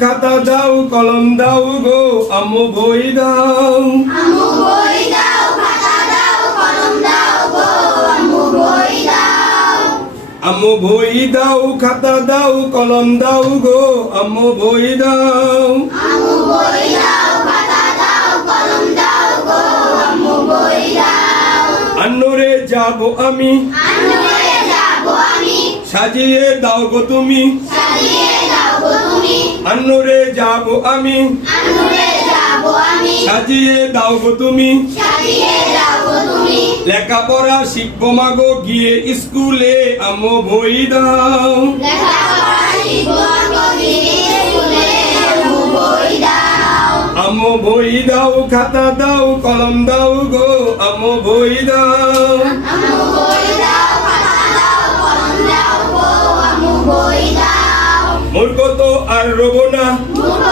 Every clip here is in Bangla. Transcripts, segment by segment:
খাতা দাও কলম দাও গো আম্মু বই দাও আম্মু বই দাও খাতা দাও কলম দাও গো আম্মু বই দাও আম্মু বই দাও খাতা দাও কলম দাও গো আম্মু বই দাও আম্মু বই দাও খাতা দাও কলম দাও গো আম্মু বই দাও আন্নুরে যাব আমি আন্নুরে যাব আমি সাজিয়ে দাও গো তুমি সাজিয়ে দাও গো তুমি আন্নুরে যাব আমি আন্নুরে যাব আমি সাজিয়ে দাও গো তুমি সাজিয়ে দাও গো তুমি লেখাপড়া শিখবো মাগো গিয়ে স্কুলে আম্মু বই দাও লেখাপড়া শিখবো আম্মু গিয়ে স্কুলে আম্মু বই দাও আম্মু বই দাও খাতা দাও কলম দাও গো আম্মু বই দাও আম্মু বই দাও খাতা দাও কলম দাও গো আম্মু বই দাও মূর্খ তো আর রবো না মূর্খ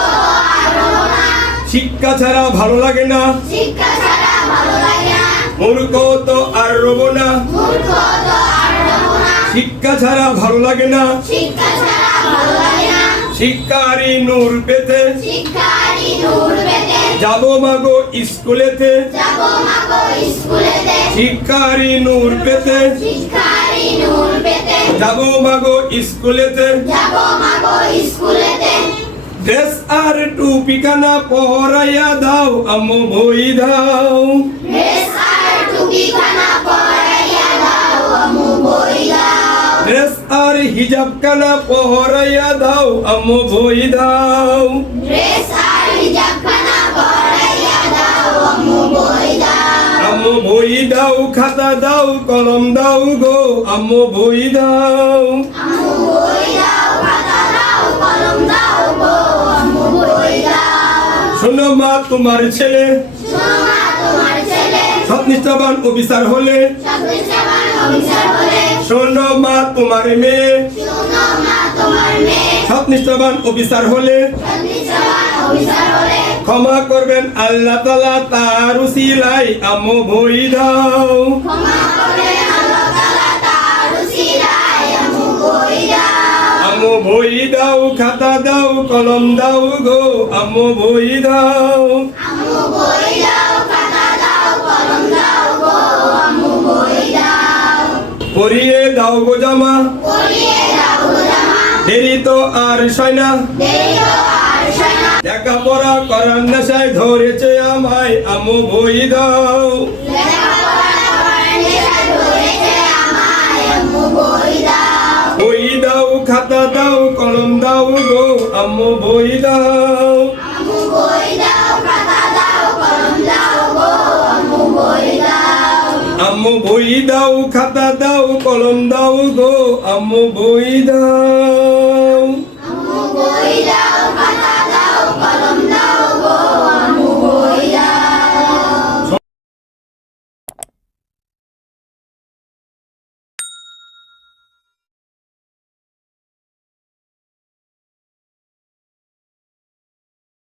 আর রবো না শিক্ষা ছাড়া ভালো লাগে না শিক্ষা ছাড়া ভালো লাগে না মূর্খ তো আর রবো না মূর্খ তো আর রবো না শিক্ষা ছাড়া ভালো লাগে না শিক্ষা ছাড়া ভালো লাগে না শিক্ষারি নূর পেতে শিক্ষারি নূর পেতে যাবো মাগো স্কুলেতে যাব মাগো স্কুলেতে শিক্ষারি নূর পেতে শিক্ষারি নূর পেতে যাবো মাগো স্কুলেতে যাব মাগো স্কুলেতে ড্রেস আর টুপিখানা পরাইয়া দাও আম্মু বই দাও ড্রেস আর টুপি খানা পরাইয়া দাও আম্মু বই দাও ড্রেস আর হিজাব খানা পরাইয়া দাও আম্মু বই দাও ড্রেস আর হিজাব খানা পরাইয়া দাও আম্মু বই দাও আম্মু বই দাও খাতা দাও কলম দাও গো আম্মু বই দাও আম্মু বই দাও খাতা দাও কলম দাও গো আম্মু বই দাও শোনো মা তোমার ছেলে শোনো মা তোমার ছেলে সৎনিষ্ঠাবান অফিসার হলে সৎনিষ্ঠাবান অফিসার হলে শোনো মা তোমার মেয়ে শোনো মা তোমার মেয়ে সৎনিষ্ঠাবান অফিসার হলে সৎনিষ্ঠাবান অফিসার হলে ক্ষমা করবেন আল্লাহ তাআলা তার উসিলায় আম্মু বই দাও ক্ষমা করে আল্লাহ তাআলা তার উসিলায় আম্মু বই দাও আম্মু বই দাও খাতা দাও কলম দাও গো আম্মু বই দাও আম্মু বই দাও খাতা দাও কলম দাও গো আম্মু বই দাও পরিয়ে দাও গো জামা পরিয়ে দাও গো জামা দেরি তো আর সয় না দেরিও আর সয় না লেখাপড়া করার নেশায় ধরেছে আমায় আম্মু বই দাও লেখাপড়া করার নেশায় ধরেছে আমায় আম্মু বই দাও বই দাও খাতা দাও কলম দাও গো আম্মু বই দাও আম্মু বই দাও খাতা দাও কলম দাও গো আম্মু বই দাও আম্মু বই দাও খাতা দাও কলম দাও গো আম্মু বই দাও